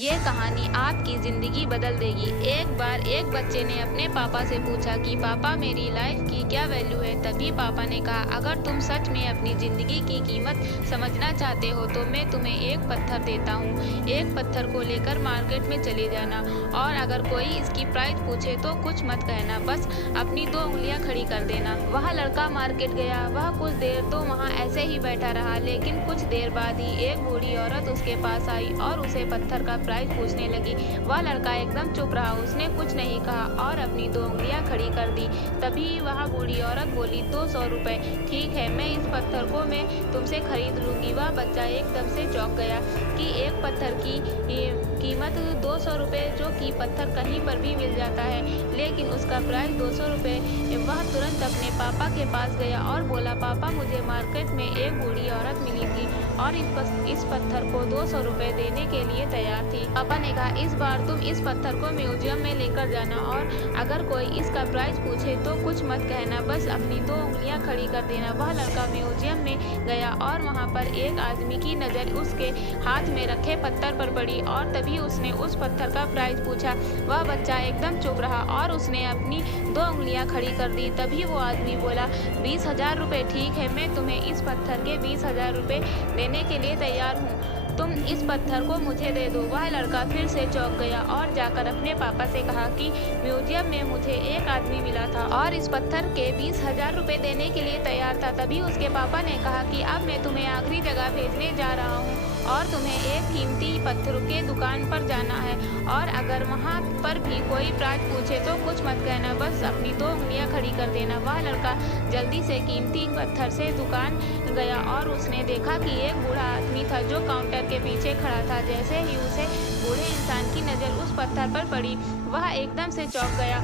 ये कहानी आपकी ज़िंदगी बदल देगी। एक बार एक बच्चे ने अपने पापा से पूछा कि पापा मेरी लाइफ की क्या वैल्यू है। तभी पापा ने कहा, अगर तुम सच में अपनी ज़िंदगी की कीमत समझना चाहते हो तो मैं तुम्हें एक पत्थर देता हूँ। एक पत्थर को लेकर मार्केट में चले जाना और अगर कोई इसकी प्राइस पूछे तो कुछ मत कहना, बस अपनी 2 उंगलियां खड़ी कर देना। वह लड़का मार्केट गया। वह कुछ देर तो वहाँ ऐसे ही बैठा रहा, लेकिन कुछ देर बाद ही एक बूढ़ी औरत उसके पास आई और उसे पत्थर का प्राइस पूछने लगी। वह लड़का एकदम चुप रहा, उसने कुछ नहीं कहा और अपनी 2 उंगलियां खड़ी कर दी। तभी वह बूढ़ी औरत बोली, 200 रुपए। ठीक है, मैं इस पत्थर को मैं तुमसे खरीद लूंगी। वह बच्चा एकदम से चौंक गया कि एक पत्थर की कीमत 200 रुपए, जो कि पत्थर कहीं पर भी मिल जाता है, लेकिन उसका प्राइस 200 रुपए। वह तुरंत अपने पापा के पास गया और बोला, पापा मुझे मार्केट में एक बूढ़ी औरत मिली थी और इस पत्थर को 200 रुपए देने के लिए तैयार थी। पापा ने कहा, इस बार तुम इस पत्थर को म्यूजियम में लेकर जाना और अगर कोई इसका प्राइस पूछे तो कुछ मत कहना, बस अपनी 2 उंगलियां खड़ी कर देना। वह लड़का म्यूजियम में गया और वहां पर एक आदमी की नज़र उसके हाथ में रखे पत्थर पर पड़ी और तभी उसने उस पत्थर का प्राइस पूछा। वह बच्चा एकदम चुप रहा और उसने अपनी 2 उंगलियां खड़ी कर दी। तभी वो आदमी बोला, 20,000 रुपये। ठीक है, मैं तुम्हें इस पत्थर के 20,000 रुपये देने के लिए तैयार हूँ, तुम इस पत्थर को मुझे दे दो। वह लड़का फिर से चौंक गया और जाकर अपने पापा से कहा कि म्यूजियम में मुझे एक आदमी मिला था और इस पत्थर के 20,000 रुपये देने के लिए तैयार था। तभी उसके पापा ने कहा कि अब मैं तुम्हें आखिरी जगह भेजने जा रहा हूँ और तुम्हें एक कीमती पत्थरों के दुकान पर जाना है और अगर वहाँ पर भी कोई प्राइस पूछे तो कुछ मत कहना, बस अपनी 2 उंगलियां खड़ी कर देना। वह लड़का जल्दी से कीमती पत्थर से दुकान गया और उसने देखा कि एक बूढ़ा आदमी था जो काउंटर के पीछे खड़ा था। जैसे ही उसे बूढ़े इंसान की नज़र उस पत्थर पर पड़ी, वह एकदम से चौंक गया।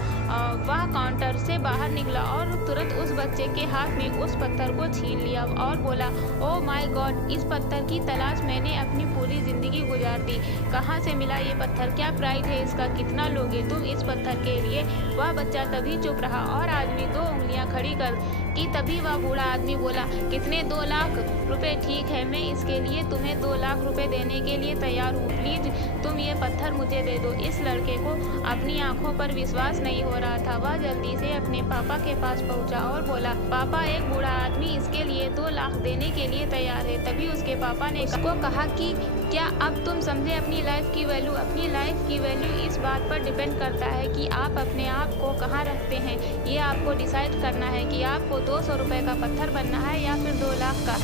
वह काउंटर से बाहर निकला और तुरंत उस बच्चे के हाथ में उस पत्थर को छीन लिया और बोला, ओह माय गॉड, इस पत्थर की तलाश मैंने अपनी पूरी ज़िंदगी गुजार दी। कहाँ से मिला ये पत्थर, क्या प्राइस है इसका, कितना लोगे तुम इस पत्थर के लिए। वह बच्चा तभी चुप रहा और आदमी 2 उंगलियां खड़ी कर की। तभी वह बूढ़ा आदमी बोला, कितने, 2 लाख रुपए। ठीक है, मैं इसके लिए तुम्हें 2 लाख रुपए देने के लिए तैयार हूँ, प्लीज तुम ये पत्थर मुझे दे दो। इस लड़के को अपनी आंखों पर विश्वास नहीं हो रहा था। वह जल्दी से अपने पापा के पास पहुंचा और बोला, पापा एक बूढ़ा आदमी इसके लिए 2 लाख देने के लिए तैयार है। तभी उसके पापा ने उसको कहा कि क्या अब तुम समझे अपनी लाइफ की वैल्यू। अपनी लाइफ की वैल्यू इस बात पर डिपेंड करता है कि आप अपने आप को कहाँ रखते हैं। ये आपको डिसाइड करना है कि आपको 200 रुपये का पत्थर बनना है या फिर 2 लाख का।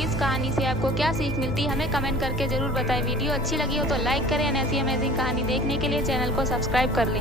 इस कहानी से आपको क्या सीख मिलती है हमें कमेंट करके ज़रूर बताएं। वीडियो अच्छी लगी हो तो लाइक करें। ऐसी अमेजिंग कहानी देखने के लिए चैनल को सब्सक्राइब कर लें।